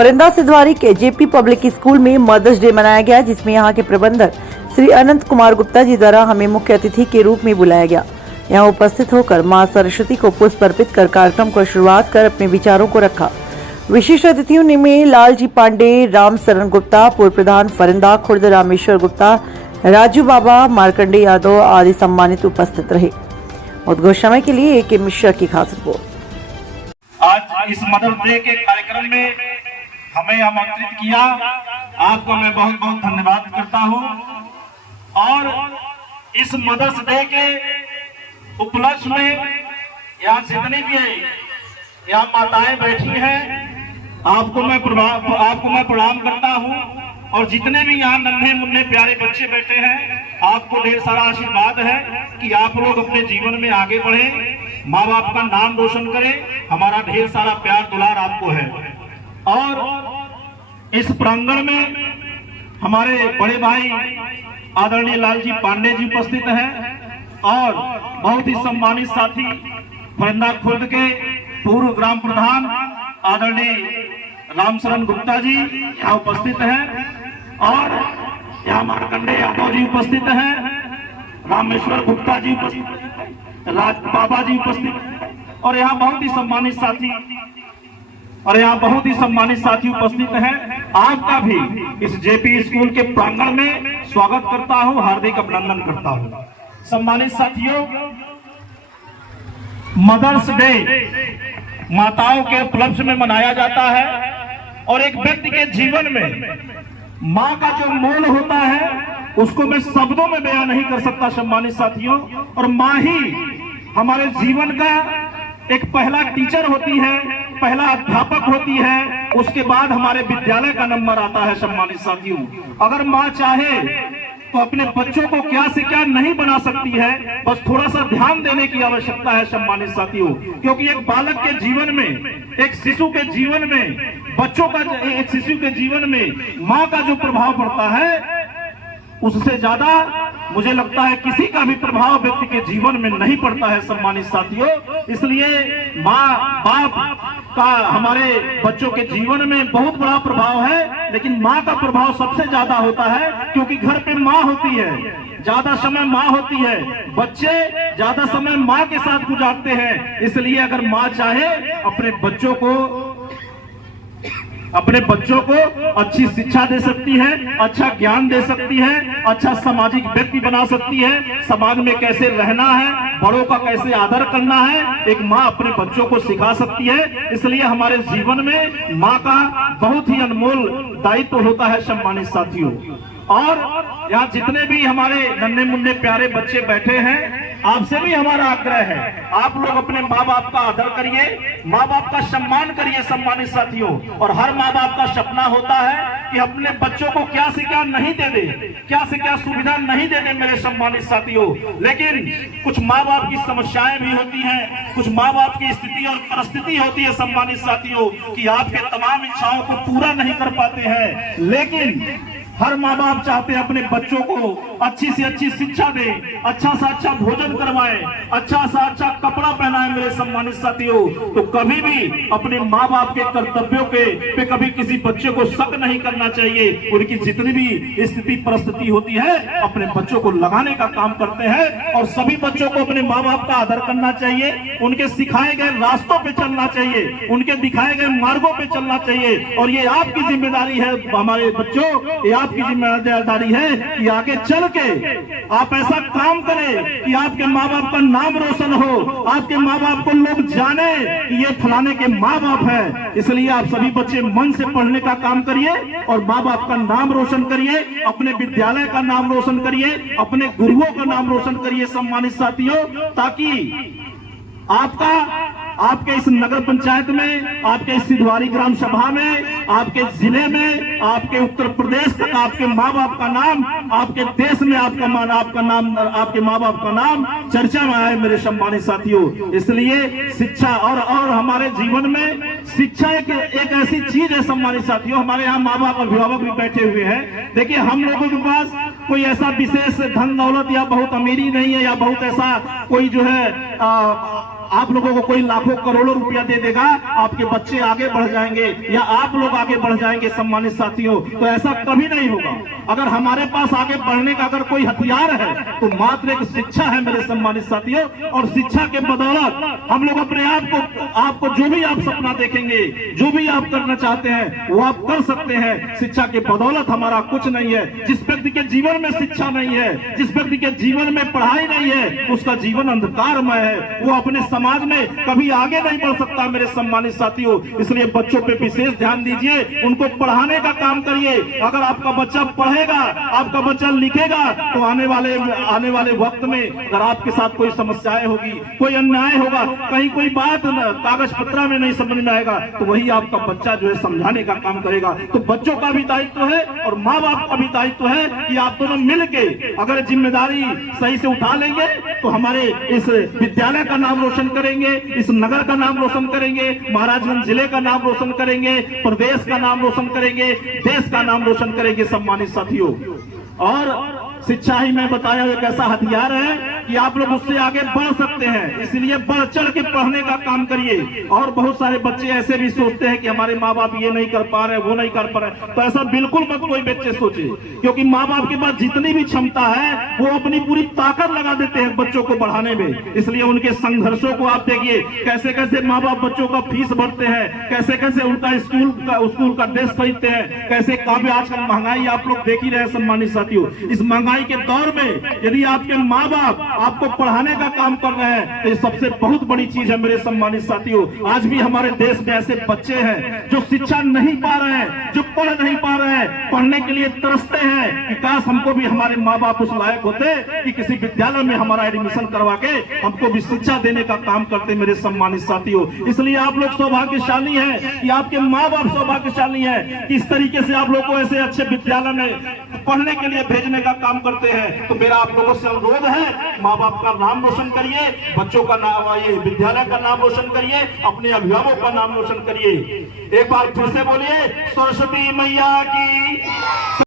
फरिंदा सिद्धवारी के JP public school में mother's day मनाया गया, जिसमें यहां के प्रबंधक श्री अनंत कुमार गुप्ता जी द्वारा हमें मुख्य अतिथि के रूप में बुलाया गया। यहां उपस्थित होकर मां सरस्वती को पुष्प अर्पित कर कार्यक्रम को शुरुआत कर अपने विचारों को रखा। विशिष्ट अतिथियों में लालजी पांडे, राम शरण गुप्ता, पूर्व प्रधान फरिंदा खुर्द रामेश्वर गुप्ता, राजू बाबा, मार्कंडे यादव आदि सम्मानित उपस्थित रहे। उद्घोषणा के लिए AK मिश्रा की खास रिपोर्ट। आज इस मदर्स डे के कार्यक्रम में हमें आमंत्रित किया, आपको मैं बहुत बहुत धन्यवाद करता हूं। और इस मदर्स डे के उपलक्ष्य में यहाँ जितनी भी यहाँ माताएं बैठी हैं, आपको मैं प्रणाम करता हूं। और जितने भी यहाँ नन्हे मुन्ने प्यारे बच्चे बैठे हैं, आपको ढेर सारा आशीर्वाद है कि आप लोग अपने जीवन में आगे बढ़ें, माँ बाप का नाम रोशन करें। हमारा ढेर सारा प्यार दुलार आपको है। और इस प्रांगण में हमारे बड़े भाई आदरणीय लालजी पांडे जी उपस्थित हैं और बहुत ही सम्मानित साथी फरिंदा खुर्द के पूर्व ग्राम प्रधान आदरणीय राम शरण गुप्ता जी यहाँ उपस्थित हैं और यहाँ मार्कंडे यादव जी उपस्थित हैं, रामेश्वर गुप्ता जी उपस्थित हैं, राज बाबा जी उपस्थित हैं और यहाँ बहुत ही सम्मानित साथी उपस्थित हैं। आपका भी इस जेपी स्कूल के प्रांगण में स्वागत करता हूँ, हार्दिक अभिनंदन करता हूँ। सम्मानित साथियों, मदर्स डे माताओं के उपलक्ष्य में मनाया जाता है और एक व्यक्ति के जीवन में माँ का जो मोल होता है उसको मैं शब्दों में बयान नहीं कर सकता सम्मानित साथियों। और माँ ही हमारे जीवन का एक पहला टीचर होती है, पहला अध्यापक होती है, उसके बाद हमारे विद्यालय का नंबर आता है सम्मानित साथियों। अगर माँ चाहे तो अपने बच्चों को क्या से क्या नहीं बना सकती है, बस थोड़ा सा ध्यान देने की आवश्यकता है सम्मानित साथियों। क्योंकि एक बालक के जीवन में, एक शिशु के जीवन में, बच्चों का एक शिशु के जीवन में माँ का जो प्रभाव पड़ता है उससे ज्यादा मुझे लगता है किसी का भी प्रभाव व्यक्ति के जीवन में नहीं पड़ता है सम्मानित साथियों। इसलिए माँ बाप का हमारे बच्चों के जीवन में बहुत बड़ा प्रभाव है, लेकिन माँ का प्रभाव सबसे ज्यादा होता है क्योंकि घर पे माँ होती है, ज्यादा समय माँ होती है, बच्चे ज्यादा समय माँ के साथ गुजारते हैं। इसलिए अगर माँ चाहे अपने बच्चों को अच्छी शिक्षा दे सकती है, अच्छा ज्ञान दे सकती है, अच्छा सामाजिक व्यक्ति बना सकती है, समाज में कैसे रहना है, बड़ों का कैसे आदर करना है, एक माँ अपने बच्चों को सिखा सकती है। इसलिए हमारे जीवन में माँ का बहुत ही अनमोल दायित्व होता है सम्मानित साथियों। और यहाँ जितने भी हमारे नन्हे मुन्ने प्यारे बच्चे बैठे हैं, आपसे भी हमारा आग्रह है, आप लोग अपने माँ बाप का आदर करिए, माँ बाप का सम्मान करिए सम्मानित साथियों। और हर माँ बाप का सपना होता है कि अपने बच्चों को क्या से क्या नहीं दे दे, क्या से क्या सुविधा नहीं दे दे मेरे सम्मानित साथियों। लेकिन कुछ माँ बाप की समस्याएं भी होती हैं, कुछ माँ बाप की स्थिति और परिस्थिति होती है सम्मानित साथियों कि आपके तमाम इच्छाओं को पूरा नहीं कर पाते हैं। लेकिन हर माँ बाप चाहते हैं अपने बच्चों को अच्छी से अच्छी शिक्षा दे, अच्छा से अच्छा भोजन करवाए, अच्छा से अच्छा कपड़ा पहनाए मेरे सम्मानित साथियों। तो कभी भी अपने माँ बाप के कर्तव्यों पे कभी किसी बच्चे को शक नहीं करना चाहिए। उनकी जितनी भी स्थिति परिस्थिति होती है अपने बच्चों को लगाने का काम करते हैं और सभी बच्चों को अपने माँ बाप का आदर करना चाहिए, उनके सिखाए गए रास्तों पे चलना चाहिए, उनके दिखाए गए मार्गों पे चलना चाहिए। और ये आपकी जिम्मेदारी है हमारे बच्चों, ये आपकी जिम्मेदारी है कि आगे चल के आप ऐसा काम करें कि आपके माँ बाप का नाम रोशन हो, आपके माँ बाप को लोग जाने कि ये फलाने के माँ बाप है। इसलिए आप सभी बच्चे मन से पढ़ने का काम करिए और माँ बाप का नाम रोशन करिए, अपने विद्यालय का नाम रोशन करिए, अपने गुरुओं का नाम रोशन करिए सम्मानित साथियों, ताकि आपके इस नगर पंचायत में, आपके इस सिद्धवारी ग्राम सभा में, आपके जिले में, आपके उत्तर प्रदेश तक आपके माँ बाप का नाम, आपके देश में आपके माँ बाप का नाम चर्चा में आए मेरे सम्मानित साथियों। इसलिए शिक्षा और हमारे जीवन में शिक्षा एक ऐसी चीज है सम्मानित साथियों। हमारे यहाँ माँ बाप अभिभावक भी बैठे हुए हैं। देखिए, हम लोगों के पास कोई ऐसा विशेष धन दौलत या बहुत अमीरी नहीं है, या बहुत ऐसा कोई जो है आप लोगों को कोई लाखों करोड़ों रुपया दे देगा, आपके बच्चे आगे बढ़ जाएंगे या आप लोग आगे बढ़ जाएंगे सम्मानित साथियों, तो ऐसा कभी नहीं होगा। अगर हमारे पास आगे बढ़ने का अगर कोई हथियार है तो मात्र एक शिक्षा है मेरे सम्मानित साथियों, और शिक्षा के बदौलत हम लोग अपने आपको जो भी आप सपना देखेंगे, जो भी आप करना चाहते हैं वो आप कर सकते हैं। शिक्षा के बदौलत हमारा कुछ नहीं है। जिस व्यक्ति के जीवन में शिक्षा नहीं है, जिस व्यक्ति के जीवन में पढ़ाई नहीं है, उसका जीवन अंधकारमय है, वो अपने समाज में कभी आगे नहीं बढ़ सकता मेरे सम्मानित साथियों। इसलिए बच्चों पे विशेष ध्यान दीजिए, उनको पढ़ाने का काम करिए। अगर आपका बच्चा पढ़ेगा, आपका बच्चा लिखेगा, तो आने वाले वक्त में अगर आपके साथ कोई समस्याएं होगी, कोई अन्याय होगा, कहीं कोई बात कागज पत्र में नहीं समझ में आएगा, तो वही आपका बच्चा जो है समझाने का काम करेगा। तो बच्चों का भी दायित्व है और माँ बाप का भी दायित्व है कि आप दोनों मिलके अगर जिम्मेदारी सही से उठा लेंगे तो हमारे इस विद्यालय का नाम रोशन करेंगे, इस नगर का नाम रोशन करेंगे, महाराजगंज जिले का नाम रोशन करेंगे, प्रदेश का नाम रोशन करेंगे, देश का नाम रोशन करेंगे सम्मानित साथियों। और शिक्षा ही मैं बताया एक ऐसा हथियार है कि आप लोग उससे आगे बढ़ सकते हैं, इसलिए बढ़ चढ़ के पढ़ने का काम करिए। और बहुत सारे बच्चे ऐसे भी सोचते हैं कि हमारे माँ बाप ये नहीं कर पा रहे, वो नहीं कर पा रहे, तो ऐसा बिल्कुल मत कोई बच्चे सोचे, क्योंकि माँ बाप के पास जितनी भी क्षमता है वो अपनी पूरी ताकत लगा देते हैं बच्चों को बढ़ाने में। इसलिए उनके संघर्षों को आप देखिए, कैसे कैसे माँ बाप बच्चों का फीस भरते हैं, कैसे कैसे उनका स्कूल का ड्रेस खरीदते हैं, कैसे काव्य आजकल महंगाई आप लोग देख ही रहे हैं सम्मानित साथियों। इस महंगाई के दौर में यदि आपके माँ बाप आपको पढ़ाने का काम कर रहे हैं तो ये सबसे बहुत बड़ी चीज है मेरे सम्मानित साथियों। आज भी हमारे देश में ऐसे बच्चे हैं जो शिक्षा नहीं पा रहे हैं, जो पढ़ नहीं पा रहे हैं, पढ़ने के लिए तरसते हैं कि काश हमको भी हमारे माँ बाप उस लायक होते कि किसी विद्यालय में हमारा एडमिशन करवा के हमको भी शिक्षा देने का काम करते मेरे सम्मानित साथियों। इसलिए आप लोग सौभाग्यशाली हैं कि आपके माँ बाप सौभाग्यशाली हैं कि इस तरीके से आप लोग को ऐसे अच्छे विद्यालय में पढ़ने के लिए भेजने का काम करते हैं। तो मेरा आप लोगों से अनुरोध है, माँ बाप का नाम रोशन करिए, बच्चों का नाम, ये विद्यालय का नाम रोशन करिए, अपने अभिभावकों का नाम रोशन करिए। एक बार फिर से बोलिए, सरस्वती मैया की।